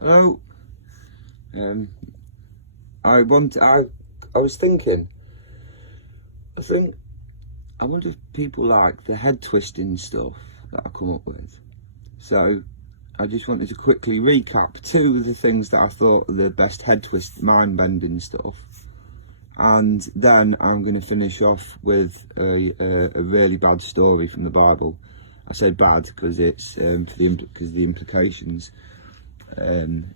Hello. I was thinking. I wonder if people like the head twisting stuff that I come up with. So I just wanted to quickly recap two of the things that I thought were the best head twist, mind bending stuff, and then I'm going to finish off with a really bad story from the Bible. I say bad because it's because the implications.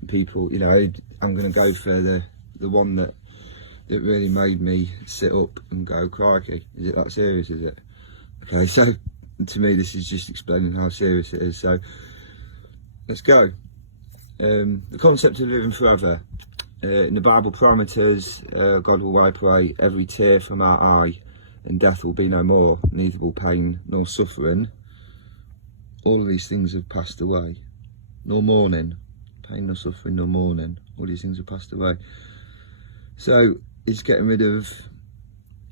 People, I'm going to go for the one that really made me sit up and go, crikey, is it that serious, is it? Okay, so to me this is just explaining how serious it is, so let's go. The concept of living forever. In the Bible parameters, God will wipe away every tear from our eye, and death will be no more, neither will pain nor suffering. All of these things have passed away. Nor mourning, pain nor suffering nor mourning, all these things have passed away. So it's getting rid of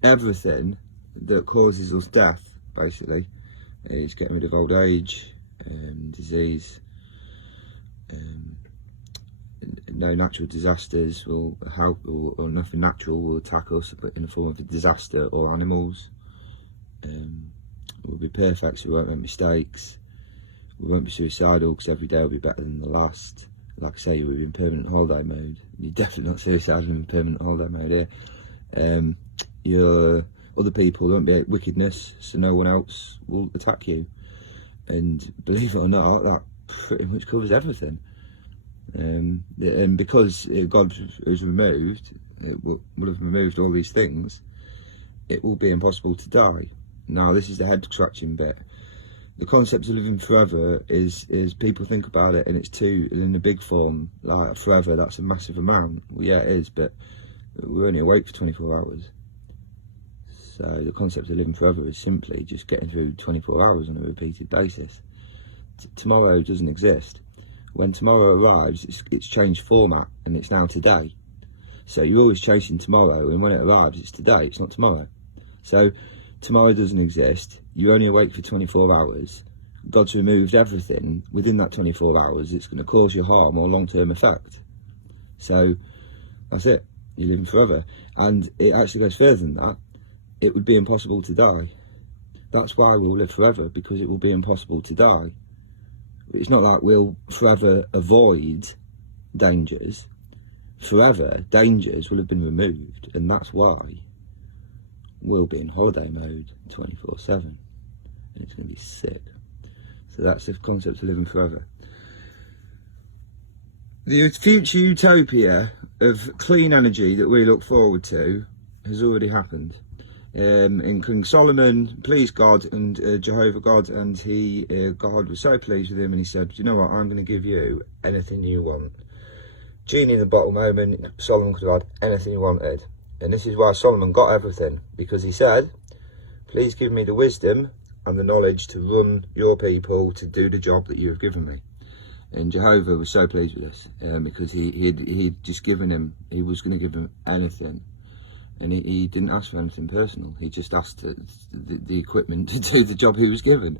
everything that causes us death, basically. It's getting rid of old age, disease, no natural disasters will help, or nothing natural will attack us in the form of a disaster or animals. We'll be perfect, so we won't make mistakes. We won't be suicidal because every day will be better than the last. Like I say, you'll be in permanent holiday mode. You're definitely not suicidal in permanent holiday mode here. Your other people won't be wickedness, so no one else will attack you. And believe it or not, that pretty much covers everything. And because God is removed, it will have removed all these things, it will be impossible to die. Now, this is the head scratching bit. The concept of living forever is people think about it, and it's too, in the big form, like forever, that's a massive amount. Well, yeah, it is, but we're only awake for 24 hours. So the concept of living forever is simply just getting through 24 hours on a repeated basis. Tomorrow doesn't exist. When tomorrow arrives, it's changed format, and it's now today. So you're always chasing tomorrow, and when it arrives, it's today, it's not tomorrow. So tomorrow doesn't exist. You're only awake for 24 hours. God's removed everything within that 24 hours. It's going to cause you harm or long-term effect. So that's it. You're living forever. And it actually goes further than that. It would be impossible to die. That's why we'll live forever, because it will be impossible to die. It's not like we'll forever avoid dangers. Forever, dangers will have been removed, and that's why we'll be in holiday mode 24/7, and it's going to be sick. So that's the concept of living forever. The future utopia of clean energy that we look forward to has already happened. In King Solomon pleased God and Jehovah God, and God was so pleased with him, and he said, you know what, I'm going to give you anything you want. Genie in the bottle moment, Solomon could have had anything he wanted. And this is why Solomon got everything, because he said, please give me the wisdom and the knowledge to run your people, to do the job that you have given me. And Jehovah was so pleased with this, because he'd just given him, he was going to give him anything. And he didn't ask for anything personal. He just asked the equipment to do the job he was given.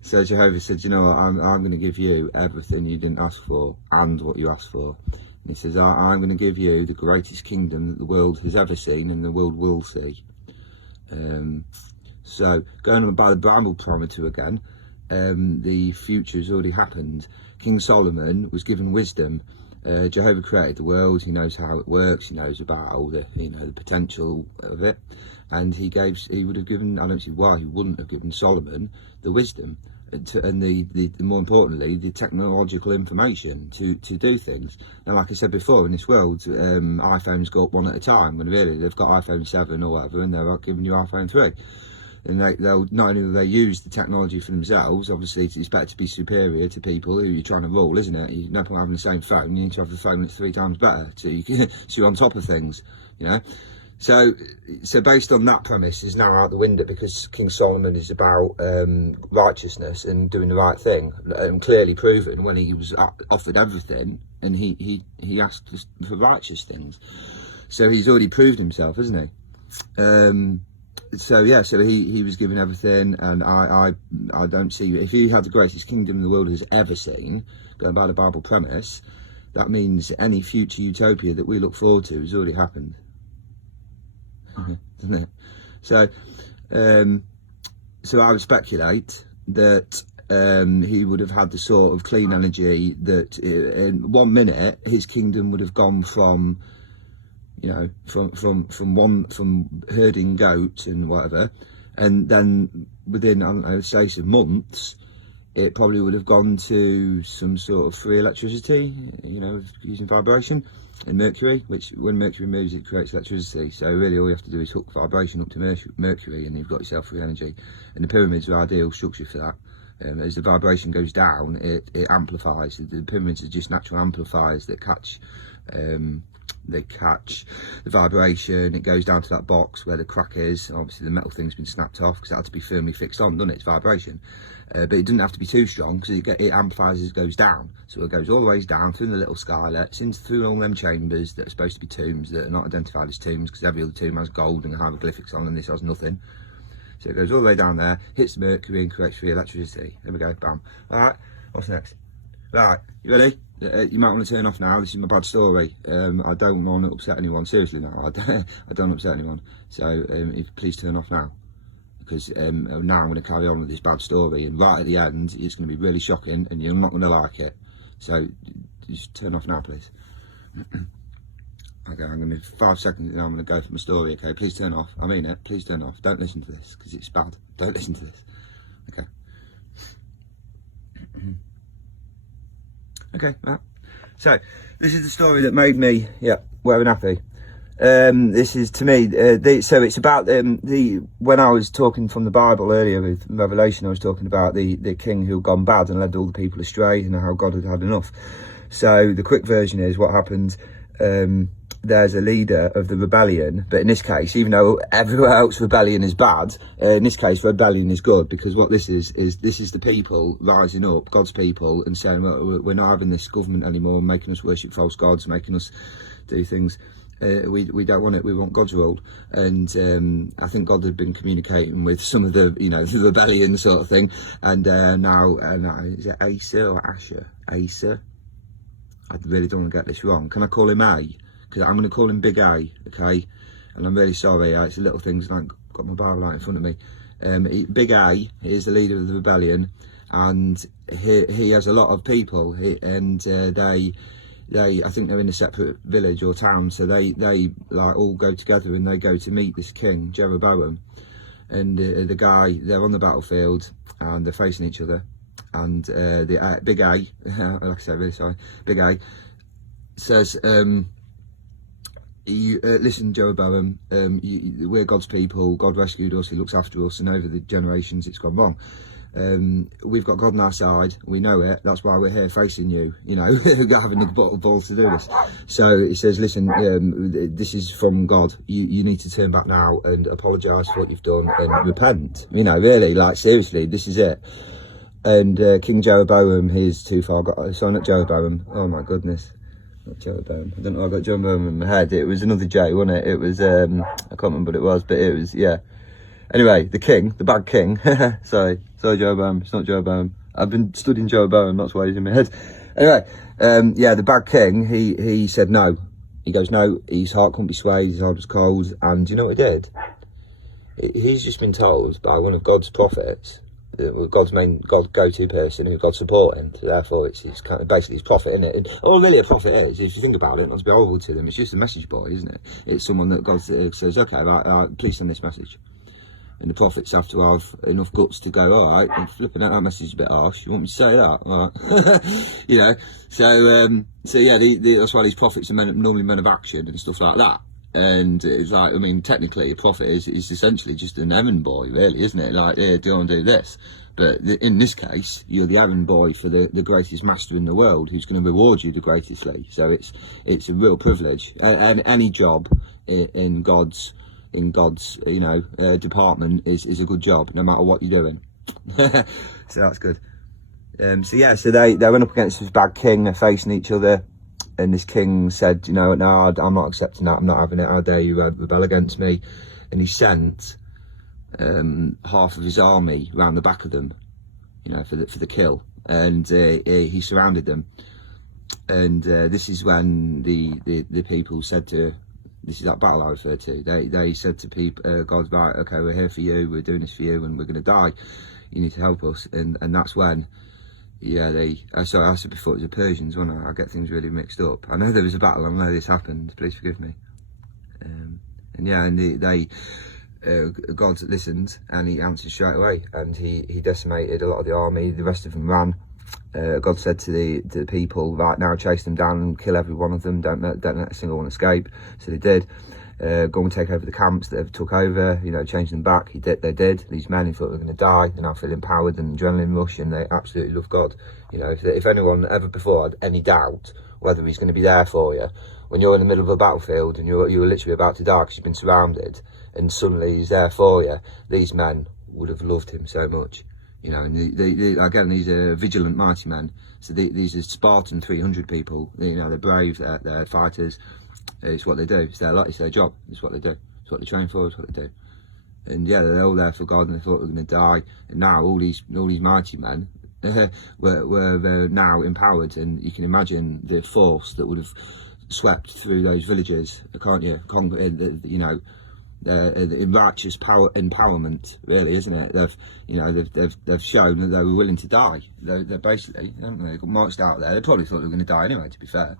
So Jehovah said, you know what, I'm going to give you everything you didn't ask for and what you asked for. And he says, I'm going to give you the greatest kingdom that the world has ever seen and the world will see. So going on by the Bible parameter again, the future has already happened. King Solomon was given wisdom. Jehovah created the world. He knows how it works. He knows about all the the potential of it, and he would have given. I don't see why he wouldn't have given Solomon the wisdom and the more importantly the technological information to do things. Now, like I said before, in this world, iPhones go up one at a time. When really they've got iPhone 7 or whatever, and they're giving you iPhone 3. And they'll not only do they use the technology for themselves, obviously it's better to be superior to people who you're trying to rule, isn't it? You're no point having the same phone, you need to have the phone that's 3 times better, so you're on top of things, So based on that premise is now out the window, because King Solomon is about righteousness and doing the right thing, and clearly proven when he was offered everything, and he asked for righteous things. So he's already proved himself, hasn't he? So he was given everything, and I don't see, if he had the greatest kingdom the world has ever seen, going by the Bible premise, that means any future utopia that we look forward to has already happened. Doesn't it? So, so I would speculate that he would have had the sort of clean energy that in 1 minute his kingdom would have gone from, you know, from herding goats and whatever, and then within, I would say, some months, it probably would have gone to some sort of free electricity, you know, using vibration and mercury, which when mercury moves, it creates electricity. So really all you have to do is hook vibration up to mercury, and you've got yourself free energy. And the pyramids are ideal structure for that. As the vibration goes down, it amplifies. The pyramids are just natural amplifiers that catch they catch the vibration. It goes down to that box where the crack is. Obviously the metal thing's been snapped off because it had to be firmly fixed on, doesn't it? It's vibration, but it doesn't have to be too strong because it amplifies as it goes down. So it goes all the ways down through the little skylets, through all them chambers that are supposed to be tombs that are not identified as tombs, because every other tomb has gold and hieroglyphics on, and this has nothing. So it goes all the way down there, hits the mercury and creates free electricity. There we go, bam. Alright, what's next? Right, you ready? You might want to turn off now. This is my bad story. I don't want to upset anyone. Seriously now, I don't upset anyone. So if please turn off now, because now I'm going to carry on with this bad story, and right at the end it's going to be really shocking and you're not going to like it. So just turn off now, please. Okay, I'm going to 5 seconds and I'm going to go for my story. Okay, please turn off. I mean it. Please turn off. Don't listen to this because it's bad. Don't listen to this. Okay. Okay, right. So this is the story that made me, wearing happy. This is, to me, so it's about when I was talking from the Bible earlier with Revelation, I was talking about the king who had gone bad and led all the people astray, and how God had had enough. So the quick version is what happened. There's a leader of the rebellion, but in this case, even though everywhere else rebellion is bad, in this case rebellion is good, because what this is the people rising up, God's people, and saying, well, we're not having this government anymore, making us worship false gods, making us do things. We don't want it. We want God's rule. And I think God had been communicating with some of the, the rebellion sort of thing. And now is it Asa or Asher? Asa. I really don't want to get this wrong. Can I call him A? Because I'm going to call him Big A, okay? And I'm really sorry, it's a little things, and I've got my Bible out in front of me. Big A is the leader of the rebellion, and he has a lot of people, and they I think they're in a separate village or town, so they like all go together and they go to meet this king, Jeroboam. And the guy, they're on the battlefield and they're facing each other. And the Big A, like I said, really sorry, Big A says, listen, Jeroboam, we're God's people. God rescued us. He looks after us, and over the generations, it's gone wrong. We've got God on our side. We know it. That's why we're here facing you. We've got having the balls to do this. So he says, listen, this is from God. You need to turn back now and apologise for what you've done and repent. Really, like seriously, this is it. And King Jeroboam, he's too far. Sorry, not Jeroboam. Oh my goodness. Not Jeroboam. I don't know, I got Jeroboam in my head. It was another J, wasn't it? It was, I can't remember what it was, but it was, yeah. Anyway, the king, the bad king. Sorry Jeroboam, it's not Jeroboam. I've been studying Jeroboam, that's why he's in my head. Anyway, the bad king, he said no. He goes, no, his heart couldn't be swayed, his heart was cold. And do you know what he did? He's just been told by one of God's prophets, God's go-to person, who God's supporting, so therefore it's kind of basically his prophet, isn't it? And all really a prophet is, if you think about it, not to be horrible to them, it's just a message boy, isn't it? It's someone that God says, okay, right, please send this message. And the prophets have to have enough guts to go, all right, I'm flipping out, that message is a bit harsh, you want me to say that? All right. So yeah, that's why these prophets are normally men of action and stuff like that. And it's like, technically a prophet is essentially just an errand boy, really, isn't it? Like, yeah, do you want to do this? But in this case, you're the errand boy for the greatest master in the world, who's going to reward you the greatestly. So it's a real privilege. And any job in God's department is a good job, no matter what you're doing. So that's good. So they went up against this bad king. They're facing each other. And this king said, no, I'm not accepting that. I'm not having it. How dare you rebel against me? And he sent half of his army round the back of them, for the kill. And he surrounded them. And this is when the people said to, this is that battle I referred to, they said to people, God, right, okay, we're here for you, we're doing this for you, and we're going to die, you need to help us. And that's when, yeah, sorry, I said before it was the Persians, wasn't I get things really mixed up. I know there was a battle, I know this happened, please forgive me. And yeah, and God listened, and he answered straight away, and he decimated a lot of the army. The rest of them ran. God said to the people, right, now chase them down and kill every one of them, don't let a single one escape. So they did. Go and take over the camps that took over, you know, change them back. They did. These men who thought they were going to die, they're now feeling empowered and adrenaline rush, and they absolutely love God. You know, if anyone ever before had any doubt whether he's going to be there for you, when you're in the middle of a battlefield and you're literally about to die because you've been surrounded, and suddenly he's there for you, these men would have loved him so much. You know, and again, these are vigilant, mighty men. So these are Spartan 300 people. You know, they're brave, they're fighters. It's what they do. It's their job. It's what they do. It's what they train for. It's what they do. And yeah, they're all there for God, and they thought they were going to die. And now all these mighty men were now empowered, and you can imagine the force that would have swept through those villages, can't you? You know, the righteous power empowerment, really, isn't it? They've shown that they were willing to die. They're basically, haven't they? They got marched out there. They probably thought they were going to die anyway, to be fair.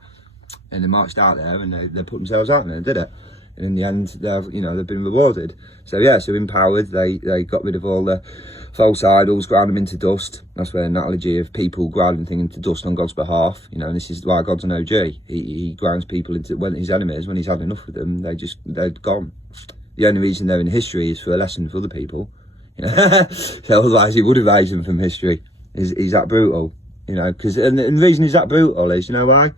And they marched out there, and they put themselves out there and did it. And in the end, they've been rewarded. So yeah, so empowered, they got rid of all the false idols, ground them into dust. That's where an analogy of people grinding things into dust on God's behalf. You know, and this is why God's an OG. He grinds people into, when his enemies, when he's had enough of them, they're gone. The only reason they're in history is for a lesson for other people. You know? So otherwise he would have raised them from history. He's that brutal, you know, and the reason he's that brutal is, you know why?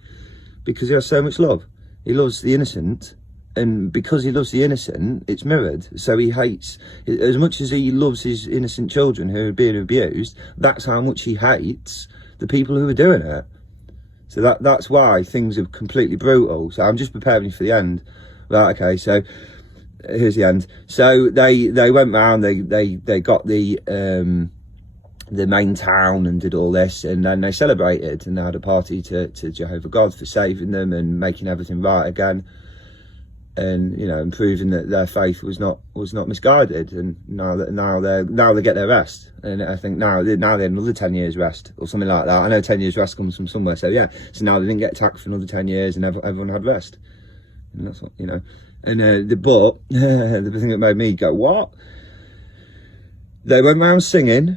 Because he has so much love. He loves the innocent, and because he loves the innocent, it's mirrored. So he hates, as much as he loves his innocent children who are being abused, that's how much he hates the people who are doing it. So that's why things are completely brutal. So I'm just preparing you for the end. Right, okay, so here's the end. So they went round, they got the main town and did all this, and then they celebrated and they had a party to Jehovah God for saving them and making everything right again, and you know, and proving that their faith was not misguided. And now they get their rest, and I think now they had another 10 years rest or something like that. I know 10 years rest comes from somewhere, so yeah, so now they didn't get attacked for another 10 years and everyone had rest, and that's what, you know. And but the thing that made me go, what? They went around singing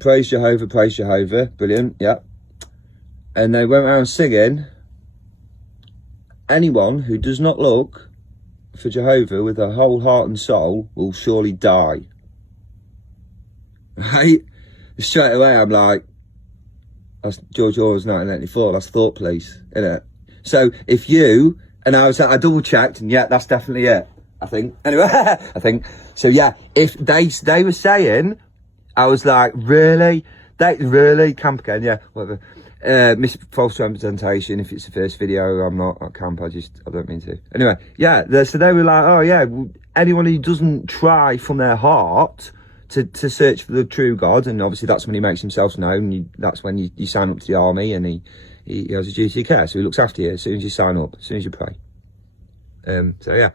praise Jehovah, brilliant, yeah. And they went around singing, anyone who does not look for Jehovah with their whole heart and soul will surely die. Right? Straight away I'm like, that's George Orwell's 1984, that's Thought Police, isn't it? So if you, and I double checked, and yeah, that's definitely it, I think. Anyway, I think, so yeah, if they were saying, I was like, really? They really? Camp again, yeah, whatever. False representation. If it's the first video, I'm not at camp, I don't mean to. Anyway, yeah, so they were like, oh yeah, anyone who doesn't try from their heart to search for the true God, and obviously that's when he makes himself known, that's when you sign up to the army, and he has a duty of care, so he looks after you as soon as you sign up, as soon as you pray. So yeah,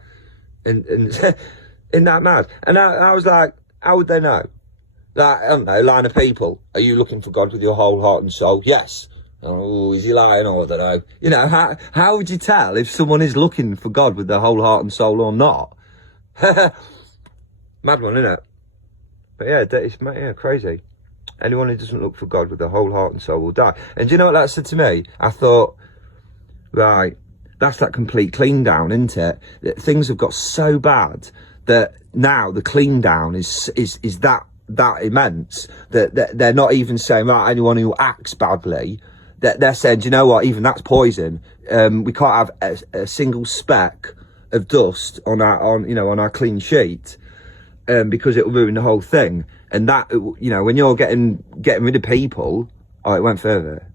and isn't that mad? And I was like, how would they know? Like, I don't know, line of people. Are you looking for God with your whole heart and soul? Yes. Oh, is he lying? Oh, I don't know. You know, how would you tell if someone is looking for God with their whole heart and soul or not? Mad one, isn't it? But yeah, it's crazy. Anyone who doesn't look for God with their whole heart and soul will die. And do you know what that said to me? I thought, right, that's that complete clean down, isn't it? That things have got so bad that now the clean down is that immense that they're not even saying, right, anyone who acts badly, that they're saying, do you know what, even that's poison. We can't have a single speck of dust on our clean sheet, because it will ruin the whole thing. And that, you know, when you're getting rid of people, oh, it went further.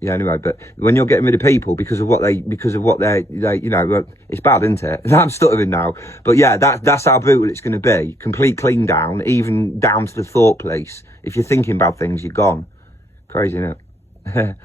Yeah, anyway, but when you're getting rid of people because of what they, you know, it's bad, isn't it? I'm stuttering now. But yeah, that's how brutal it's going to be. Complete clean down, even down to the thought police. If you're thinking bad things, you're gone. Crazy, isn't it?